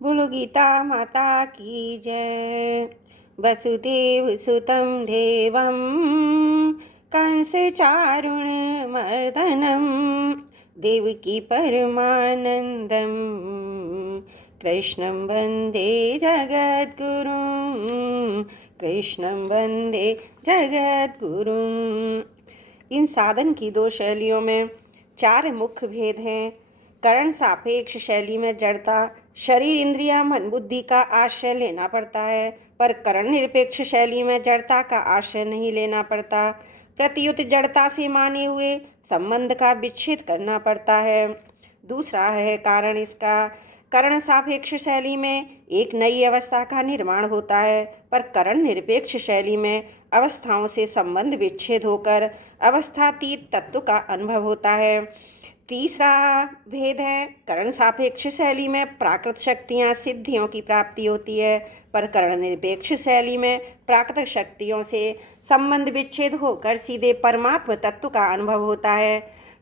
बोलो गीता माता की जय। वसुदेव सुतं देवं कंस चारुण मर्दनम देवकी परमानंदम कृष्णं वंदे जगद्गुरुं। कृष्णं वंदे जगद्गुरुं। इन साधन की दो शैलियों में चार मुख्य भेद हैं। करण सापेक्ष शैली में जड़ता, शरीर इंद्रिया मन बुद्धि का आश्रय लेना पड़ता है, पर करण निरपेक्ष शैली में जड़ता का आश्रय नहीं लेना पड़ता। प्रत्युत जड़ता से माने हुए संबंध का विच्छेद करना पड़ता है। दूसरा है कारण इसका। करण सापेक्ष शैली में एक नई अवस्था का निर्माण होता है, पर करण निरपेक्ष शैली में अवस्थाओं से संबंध विच्छेद होकर अवस्थातीत तत्व का अनुभव होता है। तीसरा भेद है, करण सापेक्ष शैली में प्राकृत शक्तियां सिद्धियों की प्राप्ति होती है, पर करण निरपेक्ष शैली में प्राकृत शक्तियों से संबंध विच्छेद होकर सीधे परमात्म तत्व का अनुभव होता है।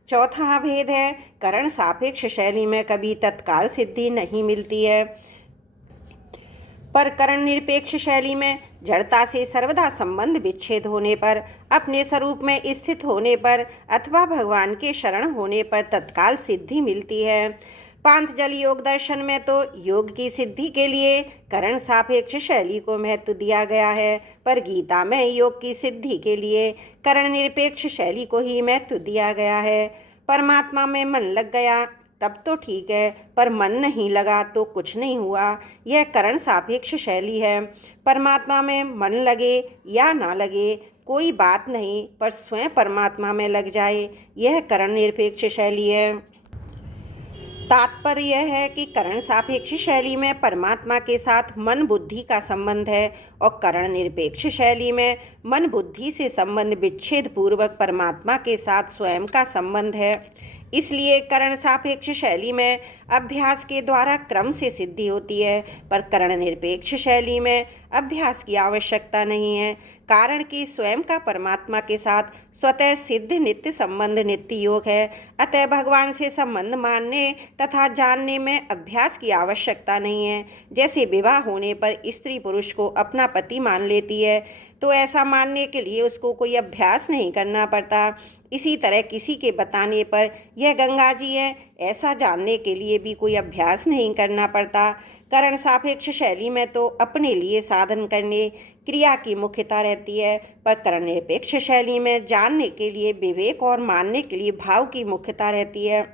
चौथा भेद है, करण सापेक्ष शैली में कभी तत्काल सिद्धि नहीं मिलती है, पर करण निरपेक्ष शैली में जड़ता से सर्वदा संबंध विच्छेद होने पर, अपने स्वरूप में स्थित होने पर अथवा भगवान के शरण होने पर तत्काल सिद्धि मिलती है। पांतजल योग दर्शन में तो योग की सिद्धि के लिए करण सापेक्ष शैली को महत्व दिया गया है, पर गीता में योग की सिद्धि के लिए करण निरपेक्ष शैली को ही महत्व दिया गया है। परमात्मा में मन लग गया तब तो ठीक है, पर मन नहीं लगा तो कुछ नहीं हुआ। यह करण सापेक्ष शैली है। परमात्मा में मन लगे या ना लगे कोई बात नहीं, पर स्वयं परमात्मा में लग जाए, यह करण निरपेक्ष शैली है। तात्पर्य यह है कि करण सापेक्ष शैली में परमात्मा के साथ मन बुद्धि का संबंध है, और करण निरपेक्ष शैली में मन बुद्धि से संबंध विच्छेद पूर्वक परमात्मा के साथ स्वयं का संबंध है। इसलिए करण सापेक्ष शैली में अभ्यास के द्वारा क्रम से सिद्धि होती है, पर करण निरपेक्ष शैली में अभ्यास की आवश्यकता नहीं है, कारण कि स्वयं का परमात्मा के साथ स्वतः सिद्ध नित्य संबंध नित्य योग है। अतः भगवान से संबंध मानने तथा जानने में अभ्यास की आवश्यकता नहीं है। जैसे विवाह होने पर स्त्री पुरुष को अपना पति मान लेती है, तो ऐसा मानने के लिए उसको कोई अभ्यास नहीं करना पड़ता। इसी तरह किसी के बताने पर यह गंगा जी है ऐसा जानने के लिए भी कोई अभ्यास नहीं करना पड़ता। करण सापेक्ष शैली में तो अपने लिए साधन करने क्रिया की मुख्यता रहती है, पर करण निरपेक्ष शैली में जानने के लिए विवेक और मानने के लिए भाव की मुख्यता रहती है।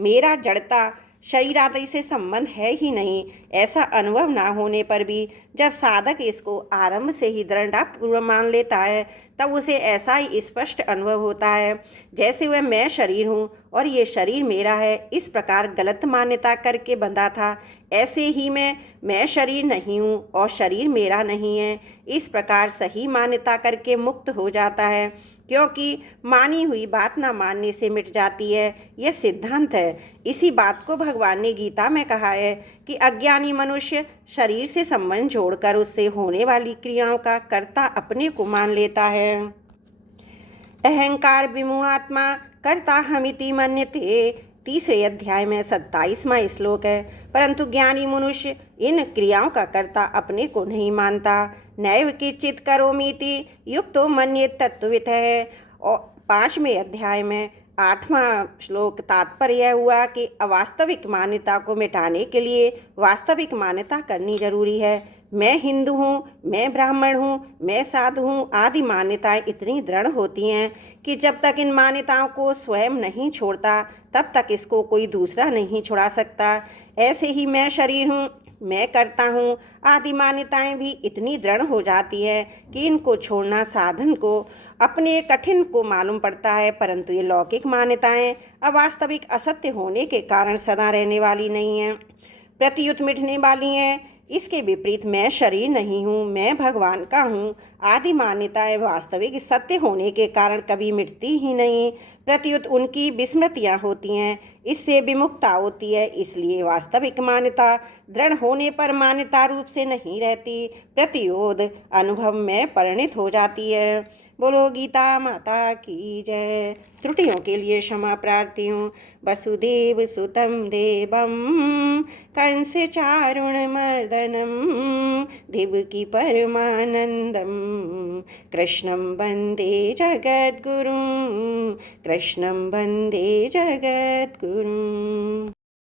मेरा जड़ता शरीर आदि से संबंध है ही नहीं, ऐसा अनुभव ना होने पर भी जब साधक इसको आरंभ से ही दृढ़तापूर्वक मान लेता है, तब उसे ऐसा ही स्पष्ट अनुभव होता है जैसे वह मैं शरीर हूँ और ये शरीर मेरा है। इस प्रकार गलत मान्यता करके बंधा था, ऐसे ही मैं शरीर नहीं हूँ और शरीर मेरा नहीं है, इस प्रकार सही मान्यता करके मुक्त हो जाता है, क्योंकि मानी हुई बात ना मानने से मिट जाती है। यह सिद्धांत है। इसी बात को भगवान ने गीता में कहा है कि अज्ञानी मनुष्य शरीर से संबंध जोड़कर उससे होने वाली क्रियाओं का कर्ता अपने को मान लेता है। अहंकार विमूढ़ात्मा कर्ता हमिति मन्यते, तीसरे अध्याय में 27वां श्लोक है। परंतु ज्ञानी मनुष्य इन क्रियाओं का कर्ता अपने को नहीं मानता। नैव किंचित करोमीति युक्तो मन्येत तत्त्ववित् है। और 5वें अध्याय में 8वां श्लोक तात्पर्य हुआ कि अवास्तविक मान्यता को मिटाने के लिए वास्तविक मान्यता करनी जरूरी है। मैं हिंदू हूँ, मैं ब्राह्मण हूँ, मैं साधु हूँ आदि मान्यताएं इतनी दृढ़ होती हैं कि जब तक इन मान्यताओं को स्वयं नहीं छोड़ता तब तक इसको कोई दूसरा नहीं छुड़ा सकता। ऐसे ही मैं शरीर हूँ, मैं करता हूँ आदि मान्यताएं भी इतनी दृढ़ हो जाती है कि इनको छोड़ना साधन को अपने कठिन को मालूम पड़ता है। परंतु ये लौकिक मान्यताएं अवास्तविक असत्य होने के कारण सदा रहने वाली नहीं हैं, प्रतियुत मिटने वाली हैं। इसके विपरीत मैं शरीर नहीं हूँ, मैं भगवान का हूँ आदि मान्यताएं वास्तविक सत्य होने के कारण कभी मिटती ही नहीं, प्रत्युत उनकी विस्मृतियाँ होती हैं, इससे विमुक्ता होती है। इसलिए वास्तविक मान्यता दृढ़ होने पर मान्यता रूप से नहीं रहती, प्रतियोद अनुभव में परिणित हो जाती है। बोलो गीता माता की जय। त्रुटियों के लिए क्षमा प्रार्थी हूँ। वसुदेव सुतं देवं कंस चारुण मर्दनम देवकी परमानंदम कृष्णं वंदे जगद्गुरुं कृष्णं वंदे जगद्गुरुं।